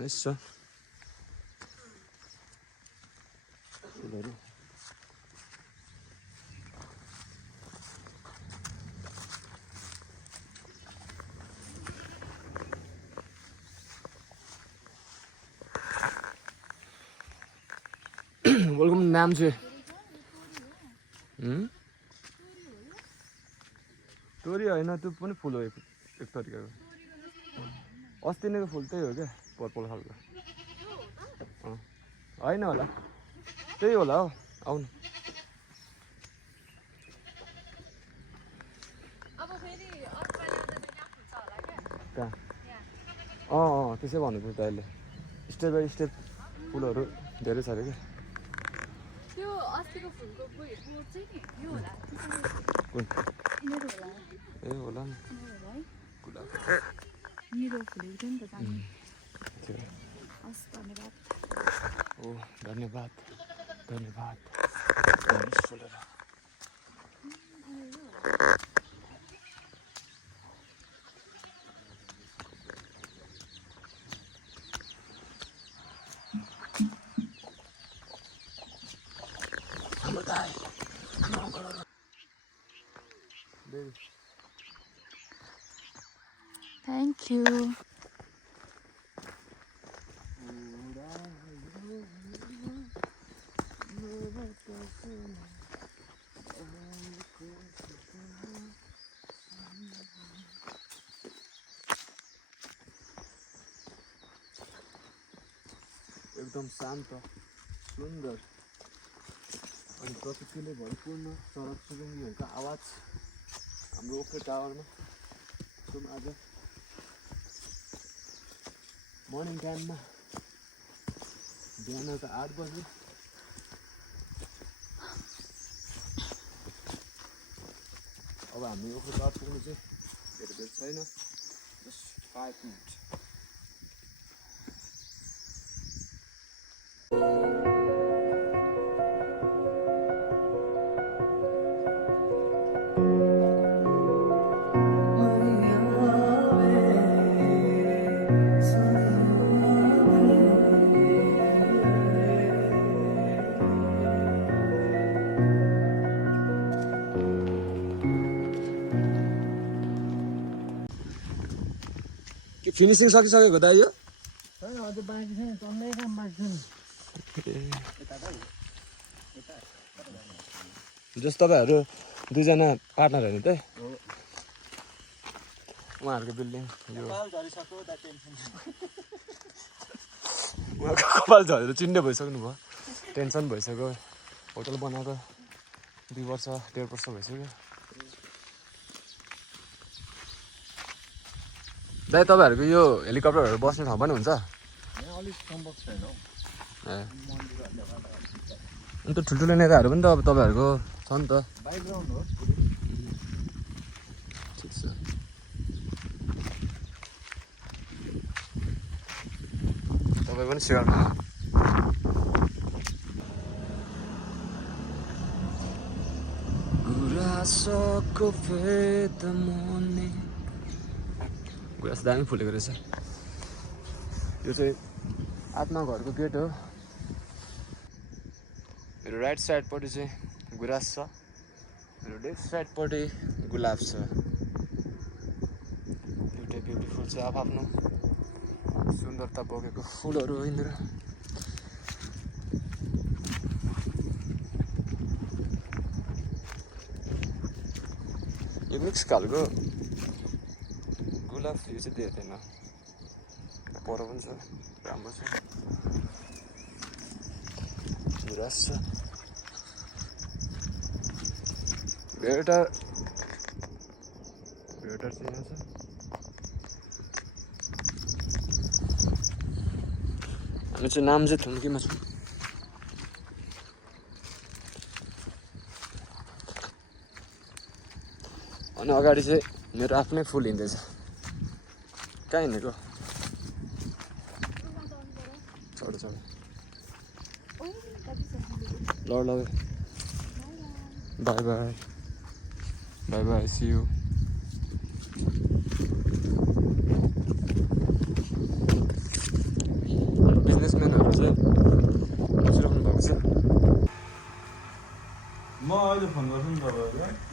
यसो फुलहरू वेलकम नाम चाहिँ टोरी होइन त्यो पनि फुल हो एक तरिकाको अस्ति नैको फुल त्यही हो क्या पर्पल खालको होइन होला त्यही होला हौ आउनु कहाँ त्यसै भन्नुपर्छ त अहिले स्टेप बाई स्टेप फुलहरू धेरै छ अरे क्या त्यो अस्तिको फुलको बोट चाहिँ नि यो होला कुन यिनीहरू होला ए होला नि गुलाब निरो फुलेको थियो नि त जानु हस् धन्यवाद ओ धन्यवाद धन्यवाद फुलहरू Thank you. एकदम शान्त सुन्दर अनि प्रकृतिले भरिपूर्ण चरक चुरुङ्गीहरूको आवाज हाम्रो ओके टावरमा एकदम आज मर्निङ टाइममा बिहानको 8 बजे अब हामी ओके टावर पुग्नु चाहिँ धेरै बेर छैन जस्ट 5 मिनट फिनिसिङ सकिसकेको त यो जस तपाईँहरू दुईजना पार्टनर होइन त उहाँहरूको बिल्डिङ यो उहाँको कपाल झरेर चिन्ने भइसक्नु भयो टेन्सन भइसक्यो होटल बनाएको 2 वर्ष 1.5 वर्ष भइसक्यो दाइ तपाईँहरूको यो हेलिकप्टरहरू बस्ने ठाउँ पनि हुन्छ अन्त ठुल्ठुलो नेताहरू पनि त अब तपाईँहरूको छ नि त ठिक छ तपाईँ पनि सेवा गुराँसको फेद मुनि गुराँस दामी फुलेको रहेछ यो चाहिँ आत्मा घरको गेट हो मेरो राइट साइडपट्टि चाहिँ गुराँस छ मेरो लेफ्ट साइडपट्टि गुलाब छ एउटा ब्युटिफुल छ आफ्नो सुन्दरता बोकेको फुलहरू हो यिनीहरू यो मिक्स खालको गुलाब यो चाहिँ देख्दैन पर पनि छ राम्रो छ गुराँस छ भेटर चाहिँ यहाँ छ हामी चाहिँ नाम चाहिँ थुम्कीमा छौँ अनि अगाडि चाहिँ मेरो आफ्नै फुल हिँड्दैछ कहाँ हिँडेको चढ ल ल bye bye bye bye see you चाहिँ बसिराख्नु भएको छ। म अहिले फोन गर्छु नि तपाईँहरूलाई।